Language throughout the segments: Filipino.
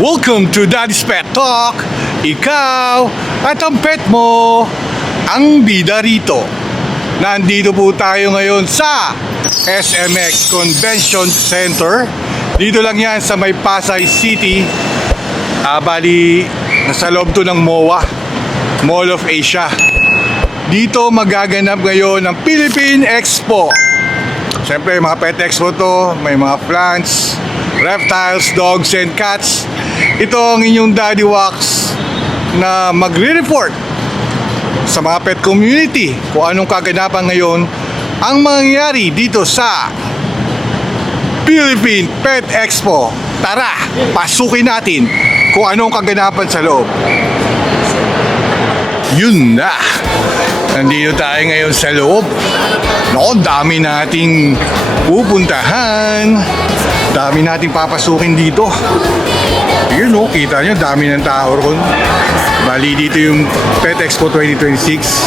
Welcome to Daddy's Pet Talk. Ikaw at ang pet mo ang bida rito. Nandito po tayo ngayon sa SMX Convention Center. Dito lang yan sa may Pasay City. Bali, nasa loob to ng MOA, Mall of Asia. Dito magaganap ngayon ang Philippine Expo. Siyempre, mga pet expo to. May mga plants, reptiles, dogs, and cats. Ito ang inyong Daddy Wax na magre-report sa mga pet community kung anong kaganapan ngayon ang mangyayari dito sa Philippine Pet Expo. Tara, pasukin natin kung anong kaganapan sa loob. Yun na, nandito tayo ngayon sa loob. Naku, dami nating pupuntahan, dami nating papasukin dito. Yun o, kita nyo, dami ng tao ron. Bali, dito yung Pet Expo 2026.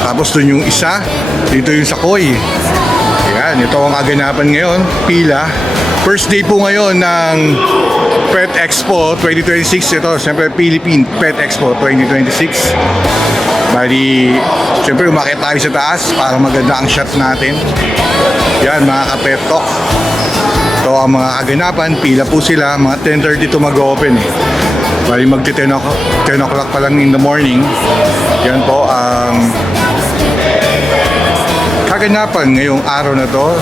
Tapos dun yung isa, dito yung Sakoy. Yan, ito ang kaganapan ngayon, pila. First day po ngayon ng Pet Expo 2026. Ito, siyempre, Philippine Pet Expo 2026. Bali, siyempre, umakit tayo sa taas para maganda ang shot natin. Yan, mga ka-pet talk. Ito ang mga kaganapan, pila po sila, mga 10:30 to mag-open eh. Bali magti 10 o'clock pa lang in the morning. Yan po ang kaganapan ngayong araw na to,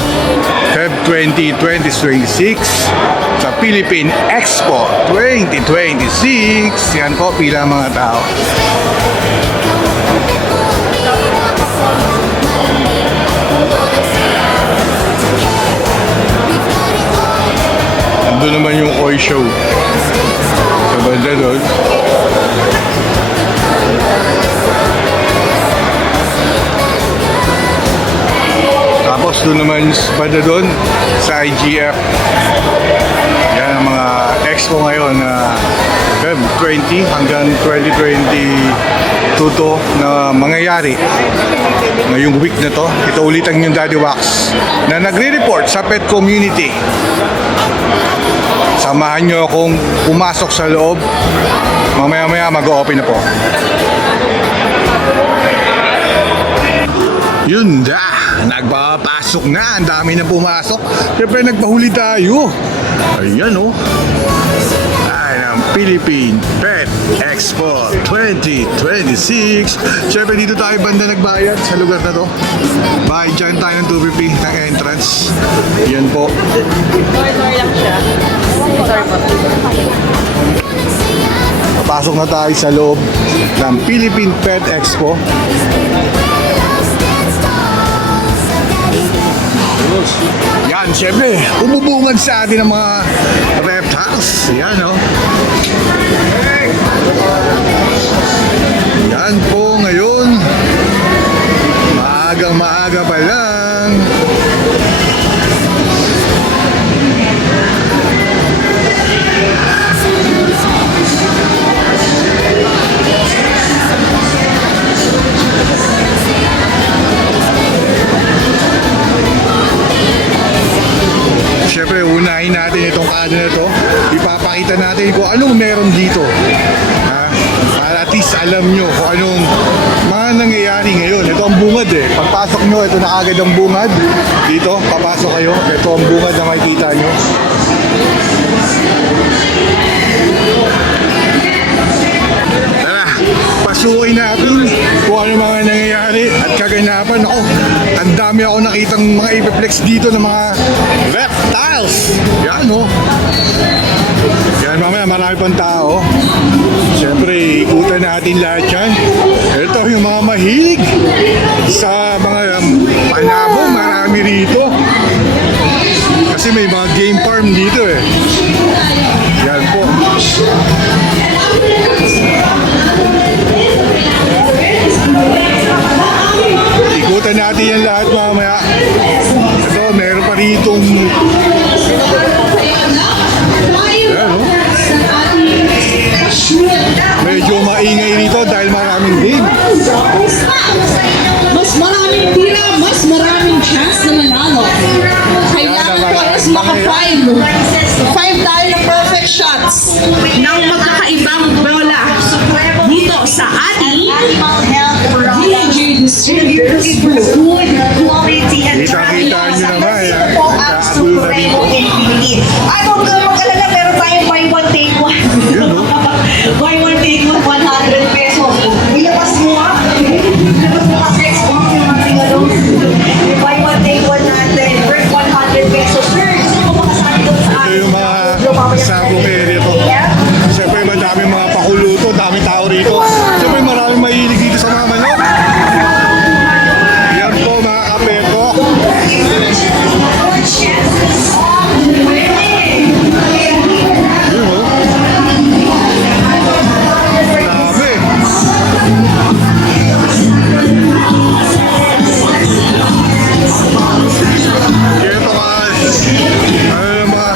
Feb 20, 2026 sa Philippine Expo 2026. Yan po, pila mga tao. Doon naman yung koi show sa banda doon. Tapos doon naman sa banda doon sa IGF. Yan ang mga expo ngayon na Feb 20 hanggang 2022 to na mangyayari ngayong week na to. Ito ulit ang yung Daddy Wax na nagre-report sa pet community. Samahan nyo akong pumasok sa loob. Mamaya-maya mag-o-open na po. Yun na, nagpapasok na. Ang dami na pumasok. Siyempre nagpahuli tayo. Ayan o. Ayan ang Philippine Pet Expo 2026. Siyempre dito tayo banda nagbayad sa lugar na to. Bayad dyan tayo ng 250 ng entrance. Yan po. Sorry lang siya. Sorry po. Papasok na tayo sa loob ng Philippine Pet Expo. Yan, syempre, umubungad sa atin ang mga reptiles. Yan, no? Yan po ngayon. Maagang maaga pa lang. Siyempre, unahin natin itong kada na ito. Ipapakita natin kung anong meron dito. Ha? Para at least alam nyo kung anong mga nangyayari ngayon. Ito ang bungad eh. Pagpasok nyo, ito na agad ang bungad. Dito, papasok kayo. Ito ang bungad na makikita nyo. Tara, pasukin natin kung ano mga nangyayari at kaganapan. Ako, ang dami ako nakitang mga ipiplex dito ng mga reptiles. Yan o. Yan, mamaya marami pang tao. Siyempre, ikutan natin lahat yan. Ito yung mga mahilig sa mga panabo. Marami rito. Kasi may mga game farm dito eh. Yan po. Ikutan natin yan lahat mamaya. Ito, meron pa ritong medyo maingay rito dahil maraming game. Mas maraming tira, mas maraming chance na manalo. Kailangan ko is maka 5 ng magkakaibang bola dito sa ating Animal health VJ Distributors Group. quality and Kita-kita nyo naman, Sino po ang Supremo Infinity? Ay, huwag ka mag-alala, meron tayong buy one, take one. Buy one, take one, 100 pesos. Ilabas mo ah. Ilabas mo kasi export yung ating ano. Buy one, take one natin. Worth 100 pesos. Sir, gusto mo makasali doon sa Ito yung mga sabong area to. Siyempre, madaming mga pakuluto, daming tao rito. Siyempre, maraming mahilig dito sa mga manok. Yan po, mga kapeko. Yun, oh. Dami. Ito nga, ano yung mga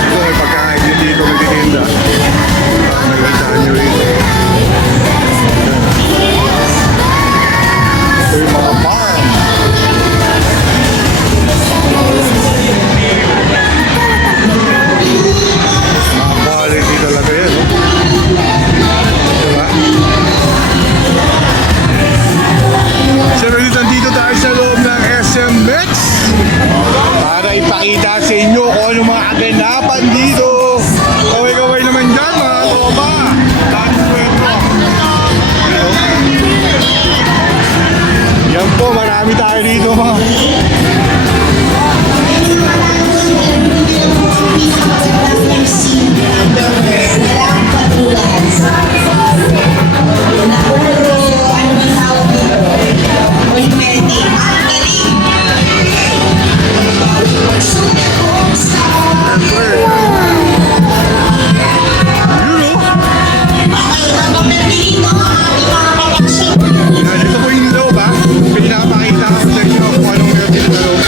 Ito may pagkain din dito magtitinda. Nakikita nyo rin. Ito yung mga farm. Mga quality talaga yan, no? Diba? Siyempre dito tayo sa loob ng SM Mix para ipakita sa inyo kung ano mga kaganapan dito. Kaway-kaway naman dyan mga tropa. Dahil kwento. Yan po, marami tayo dito mga. Dito po yung loob ha. Pinapakita ko sa inyo kung anong meron dito sa loob.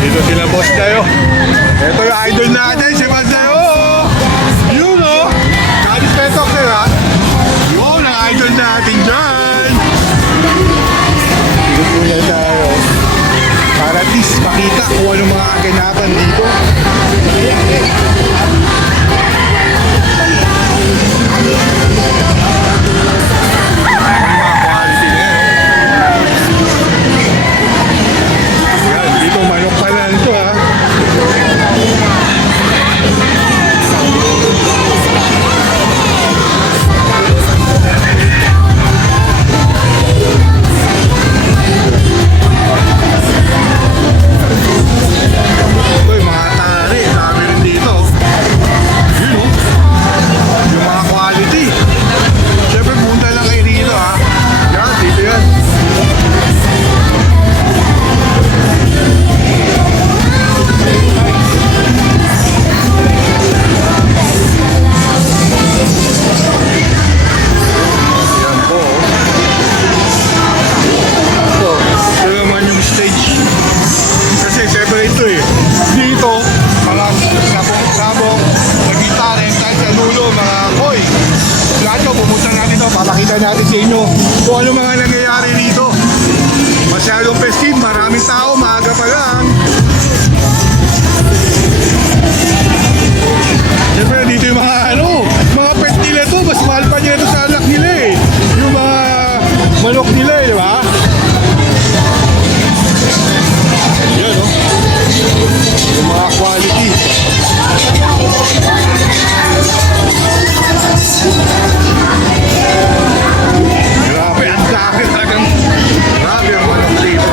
Dito sila boss kayo. Ito yung idol natin, si Masayo. Yun o. Kalis petok nila. Yun ang idol natin dyan. Dito muna tayo. Para at least makita kung anong mga kaganapan dito. Mga quality na yan. Yan, dito manok pa lang ito ha. Ito yung mga tari, dami rin dito. Yun o. Yung mga quality. Siyempre punta lang kayo dito ha. Yan, dito yan. Yan po. Ito naman yung stage. Kasi siyempre ito eh. Dito, mga sabong-sabong, nag-gitara, kahit sa dulo, mga koy. Lahat ko, pumunta natin ito, papakita natin sa inyo kung ano mga nangyayari dito. Masyadong festive, maraming tao, maaga pa lang. Siyempre dito yung mga mga pet nila to, mas mahal pa nila ito sa anak nila eh. Yung mga manok nila eh, di ba? Yan o. Yung mga quality. Grabe, ang dami talagang. Grabe ang manok dito.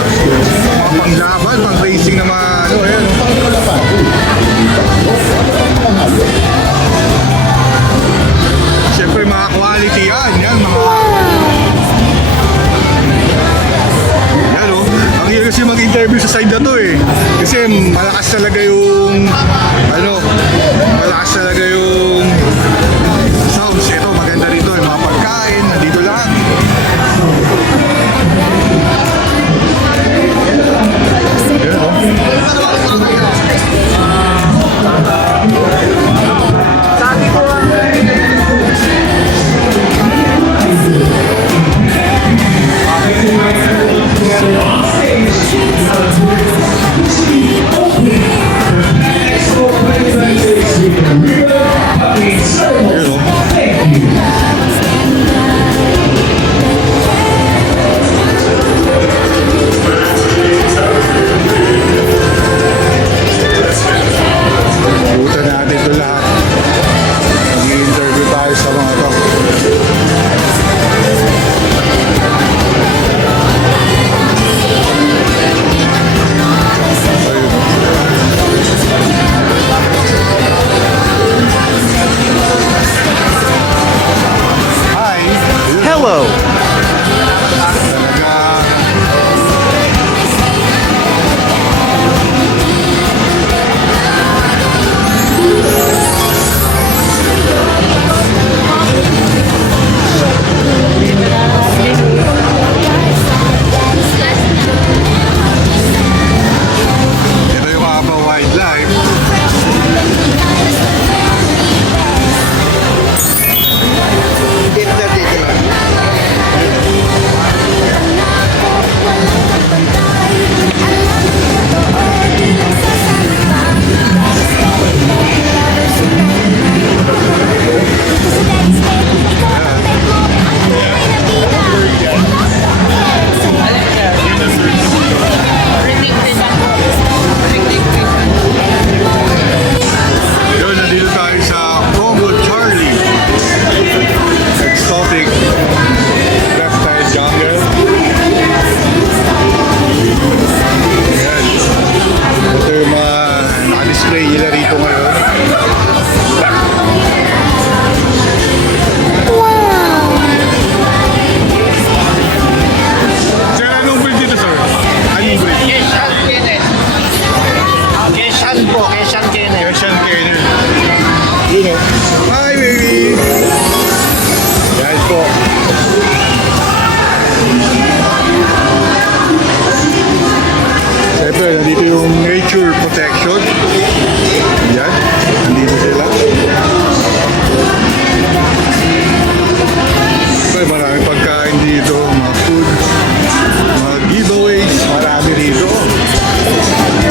Mga panglaban, pang racing na mga ano, ayan. Siyempre mga quality yan, yan mga... Yan o, ang hirap kasi mag-interview sa side na to eh. Kasi malakas talaga yung, ano, malakas talaga yung sounds. Ito, maganda rito, yung mga pagkain, nandito lahat. Yan o. Yan o. Buta natin ito lahat. Mag-i-interview tayo sa mga ito. Hi! Hello. Talaga. Ito yung mga wildlife. Yun, nandito tayo sa Congo Charlie Exotic Reptile Jungle. Ayan. Ito yung mga naka-display nila rito ngayon. Sir, anong breed dito, sir? Anong breed? Keshan po, Keshan Kenneth. Persian Kennel. Yun o. Hi, baby! Yan po. Siyempre, nandito yung nature protection. Yan. Nandito sila. Siyempre, maraming pagkain dito. Mga food. Mga giveaways. Marami rito.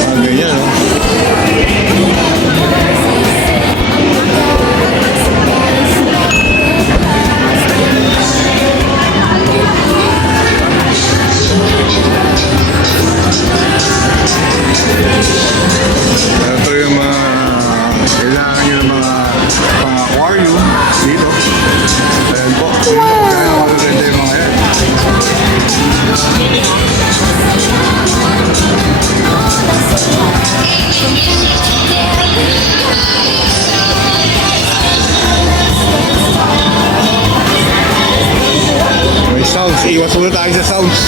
Mga ganyan, no? Ito yung mga kailangan nyo ng mga pang-aquarium dito. Ayan po. Kaya magaganda yung mga yan. May sounds. Iwas muna tayo sa sounds.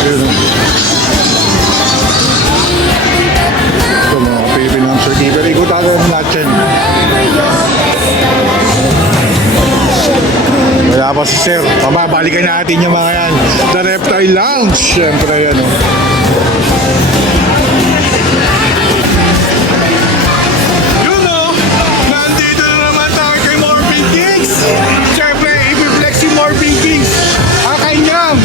Yun, oh. Ito mga Philippine Hamster Keeper. Ikutan natin. Wala pa si Sir. Pababalikan natin yung mga yan. The Reptile Lounge. Siyempre yan. Oh. Yun o. Nandito na naman tayo kay Morphine Kings. Siyempre, i-flex si Morphine Kings. Akanyam.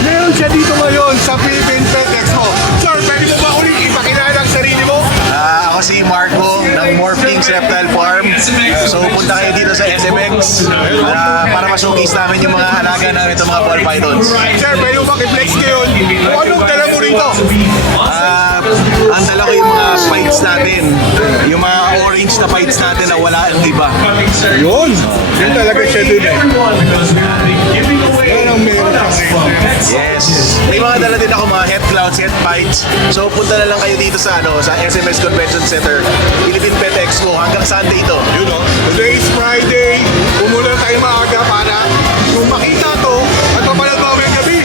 Meron siya dito ngayon sa Philippine Pet Expo. Sir, pwede mo ba ulit ipakilala ang sarili mo? Ako si Marco ng Morphings Reptile Farm. So punta kayo dito sa SMX para masukis namin yung mga alaga namin itong mga ball pythons. Sir, pwede mo bang i-flex ngayon? Kung anong dala mo rito? Ang dala ko yung mga fights natin. Yung mga orange na fights natin na wala ang iba. Yun. Yun talaga siya dun eh. Yan ang meron siya ngayon. Yes. Scent Bites. So punta na lang kayo dito sa sa SMS Convention Center, Philippine Pet Expo hanggang Sunday ito. Yun o. Today is Friday. Pumula tayo maaga para kung makita to at mapanood mo may gabi.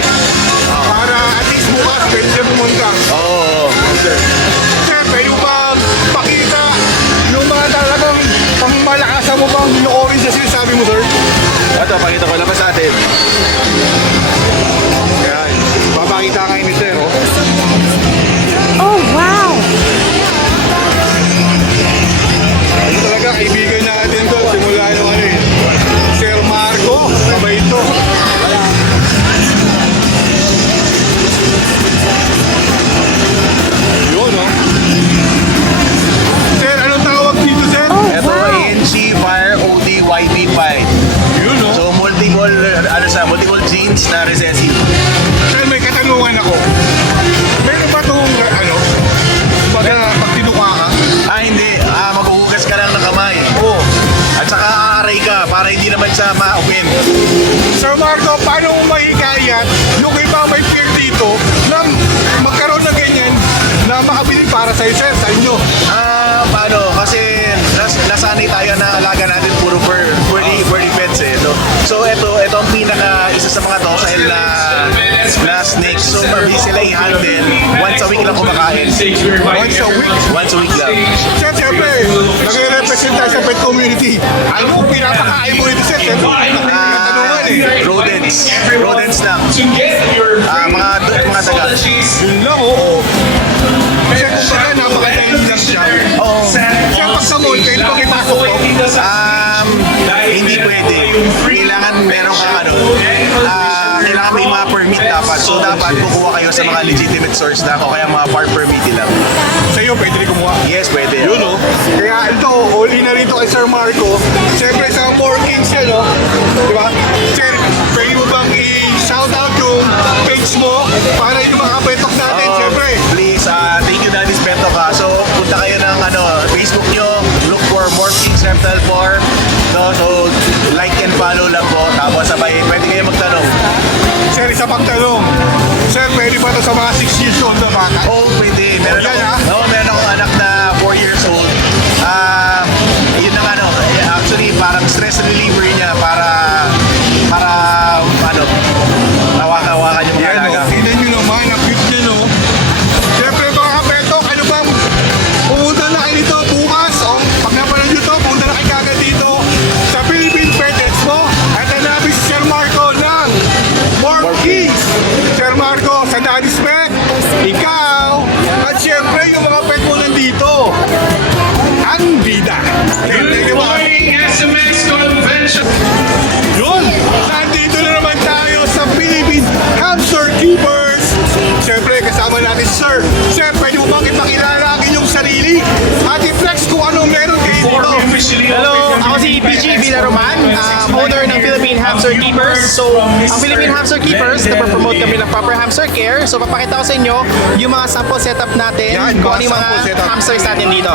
Para at least bukas pwede siya pumunta. Oo. Sir, pwede mo ba pakita yung mga talagang pangmalakasan mo bang loorin sa sinasabi mo, sir? Ito, pakita ko lang sa atin. Ayan. Papakita kayo ni sir, oh. Oh, wow! Ito talaga, kaibigan natin to. Simula nung Sir Marco, sabay ito. Yun, oh. Sir, anong tawag dito, sir? Ito, ANC Fire OD YP5. Yun, oh. So multiple genes na recessive. Sir, may katanungan ako. Meron ba itong, pag tinuka ka? Hindi. Maghuhugas ka lang ng kamay. Oo. At saka aaray ka para hindi naman siya ma-open. Sir Marco, paano mo mahikayat yung iba may fear dito na magkaroon ng ganyan na makabili para sa'yo, sir, sa inyo? Paano? Kasi nasanay tayo na alaga natin puro furry pets eh. So ito ang isa sa mga docile na snake. So mabilis sila i-handle. Once a week lang kumakain. Once a week? Once a week lang. Sir, siyempre, nag-represent tayo sa pet community. Ano kung pinapakain mo ito, sir? Siyempre, katanungan eh. Rodents lang. Mga daga. Yun lang, oo. Kasi kung baka napakadali lang siya. Oo. Siya pag sa mall, pwede pag ipasok to. Hindi pwede. Kailangan meron kang kailangan may mga permit dapat. So dapat kukuha kayo sa mga legitimate source na o kaya mga farm permit lang. Sa'yo, pwede rin kumuha. Yes, pwede. Yun, no? Kaya ito, huli na rito kay Sir Marco. Siyempre, sa More Kings yan, no? Di ba? Sir, pwede mo bang i-shoutout yung page mo para yung mga kapetok natin, siyempre? Please, thank you Daddy's Pet Talk. So punta kayo ng Facebook nyo, look for More Kings Reptile Farm. So like and follow lang po. Tapos sabay, pwede kayo magtanong. Sir, isa pang tanong. Sir, pwede ba ito sa mga 6 years old na bata? Oh, pwede. Meron Yan, meron akong anak na 4 years old. Yun ang actually parang stress reliever niya para hawakan yung mga Yan, alaga. no? Tignan nyo naman, ang cute niya, no? Siyempre, mga kapetok, ano bang pumunta na kayo dito bukas? O, pag napanood nyo to, pumunta na kayo kagad dito sa Philippine Pet Expo at hanapin si Sir Marco ng More Kings. Sir Marco, sa Daddy's Pet, ikaw, at siyempre yung mga pet mo nandito. Ang bida. Siyempre, di ba? SMX Convention. Yun! Nandito na naman tayo sa Philippine Hamster Keepers. Siyempre, kasama natin, sir. Sir, pwede mo bang ipakilala ang inyong sarili at i-flex kung anong meron kayo dito? Hello, ako si PG Villaroman, owner ng Philippine Hamster Keepers. So, ang Philippine Hamster Keepers, napapromote kami ng proper hamster care. So, papakita ko sa inyo yung mga sample setup natin, Yan, kung ano yung mga sample mga setup. hamsters natin dito.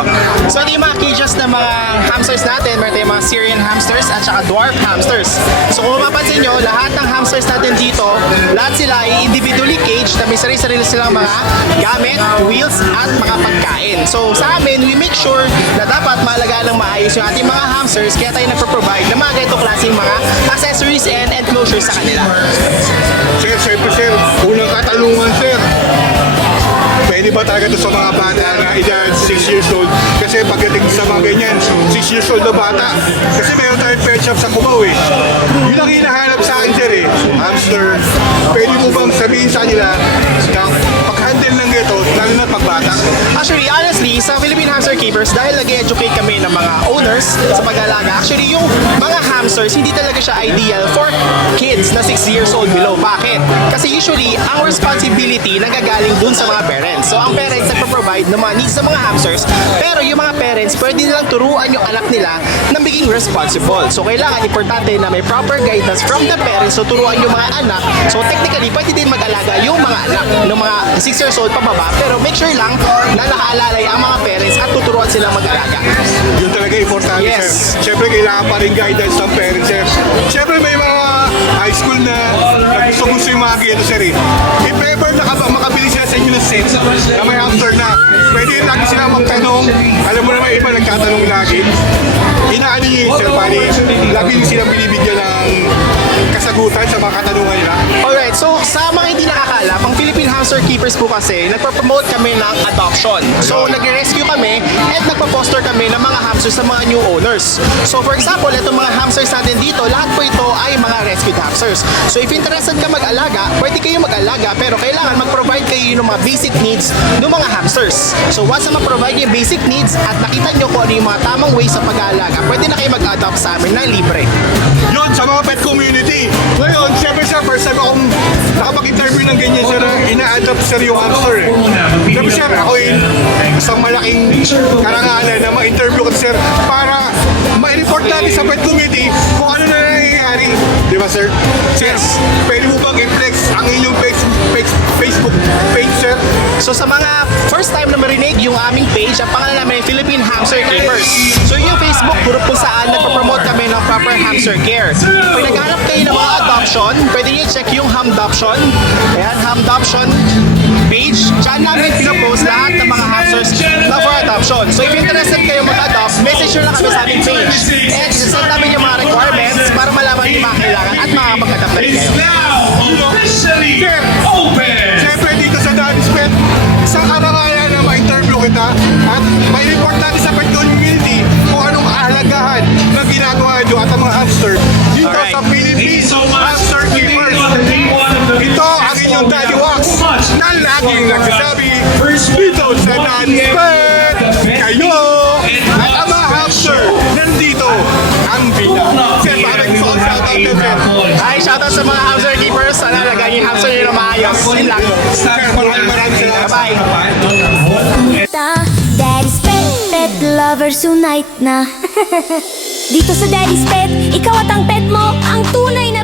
So, ito yung mga cages ng mga hamsters natin. Meron tayong mga Syrian hamsters at saka dwarf hamsters. So, kung mapapansin nyo, lahat ng hamsters natin dito, lahat sila ay individually caged na may sarili-sarili silang mga gamit, wheels, at mga pagkain. So, sa amin, we make sure na dapat maalagaan ng maayos yung ating mga hamsters, kaya tayo nagpo-provide ng mga ganito klaseng mga accessories and enclosures sa kanila. Sir, siyempre, sir, unang katalungan, sir. Pwede ba talaga ito sa mga bata na edad 6 years old? Kasi pagdating sa mga ganyan, 6 years old na bata. Kasi meron tayong pet shop sa Cubao eh. Yun ang hinahanap sa akin, sir eh. Hamster. Pwede mo bang sabihin sa kanila na pag-handle ng ito, lalo na pagbata? Actually, honestly, sa Philippine Hamster Keepers, dahil nag-educate kami ng mga owners sa pag-alaga, actually, yung mga hamsters, hindi talaga siya ideal for kids na 6 years old below. Bakit? Kasi usually, ang responsibility nagagaling dun sa mga parents. So, ang parents nagpo-provide ng mga needs sa mga hamsters, pero yung mga parents, pwede nilang turuan yung anak nila na maging responsible. So, kailangan importante na may proper guidance from the parents, so turuan yung mga anak. So, technically, pwede din mag-alaga yung mga anak ng mga 6 years old pababa, pero make sure lang na nakaalalay ang mga parents at tuturuan tuturuan silang mag-alaga. Yun talaga importante, Yes. sir. Siyempre, kailangan pa rin guidance ng parents, sir. Siyempre, may mga high school na gusto yung mga ganito, sir. If ever makabili sila sa inyo ng set na may hamster na, pwede lagi sila magtanong. Alam mo naman, iba nagtatanong lagi. Inaano nyo yun, sir, pari. Lagi nyo silang binibigyan ng kasagutan sa mga katanungan nila. Alright, so sa mga hindi nakakala, pang Philippine Hamster Keepers po kasi, nagpa-promote kami ng adoption. So, nag-rescue kami at nagpa-foster kami ng mga hamsters sa mga new owners. So, for example, itong mga hamsters natin dito, lahat po ito ay mga rescued hamsters. So, if interested ka mag-alaga, pwede kayo mag-alaga, pero kailangan mag-provide kayo ng mga basic needs ng mga hamsters. So, once na ma-provide yung basic needs at nakita nyo kung ano yung mga tamang ways sa pag-aalaga, pwede na kayo mag-adopt sa amin na libre. Yun, sa mga pet community. Ngayon, siyempre, sir, first time akong nakapag-interview ng ganyan, sir. Ina-adopt, sir, yung hamster, eh. Siyempre, sir, ako isang malaking karangalan na ma-interview ko, sir, para ma-report natin sa pet community kung ano na nangyayari. Di ba, sir? Sir, pwede mo bang i-flex ang inyong Facebook page, sir? So sa mga first time na marinig yung aming page, ang pangalan namin ay Philippine Hamster Keepers. So yung Facebook group kung saan nagpa-promote kami ng proper hamster care. Pag naghanap kayo ng mga adoption, pwede nyo check yung Hamdoption. Ayan, Hamdoption page. Diyan namin pinopost lahat ng mga hamsters na for adoption. So if interested kayo mag-adopt, message nyo lang kami sa aming page. And send namin yung mga requirements para malaman yung mga kailangan at makakapag-adopt na rin kayo. Now officially open. Siyempre, dito sa Daddy's Pet, isang karangalan na ma-interview kita at may report natin sa pet community kung anong kahalagahan ng ginagawa nyo at ang mga hamster dito Alright. sa Philippine Hamster Keepers. Ito ang inyong Daddy Wax na laging nagsasabi dito sa Daddy's Pet. Kayo at ang mga hamster nandito ang bida. Sir, bakit gusto kong shoutout nyo, sir? Hi, shoutout sa mga hamster keepers. Sana lagyan yung hamster nyo na maayos. Yun lang. Sir, maraming salamat. Bye-bye. Daddy's Pet, pet lovers unite na. Dito sa Daddy's Pet, ikaw at ang pet mo ang tunay na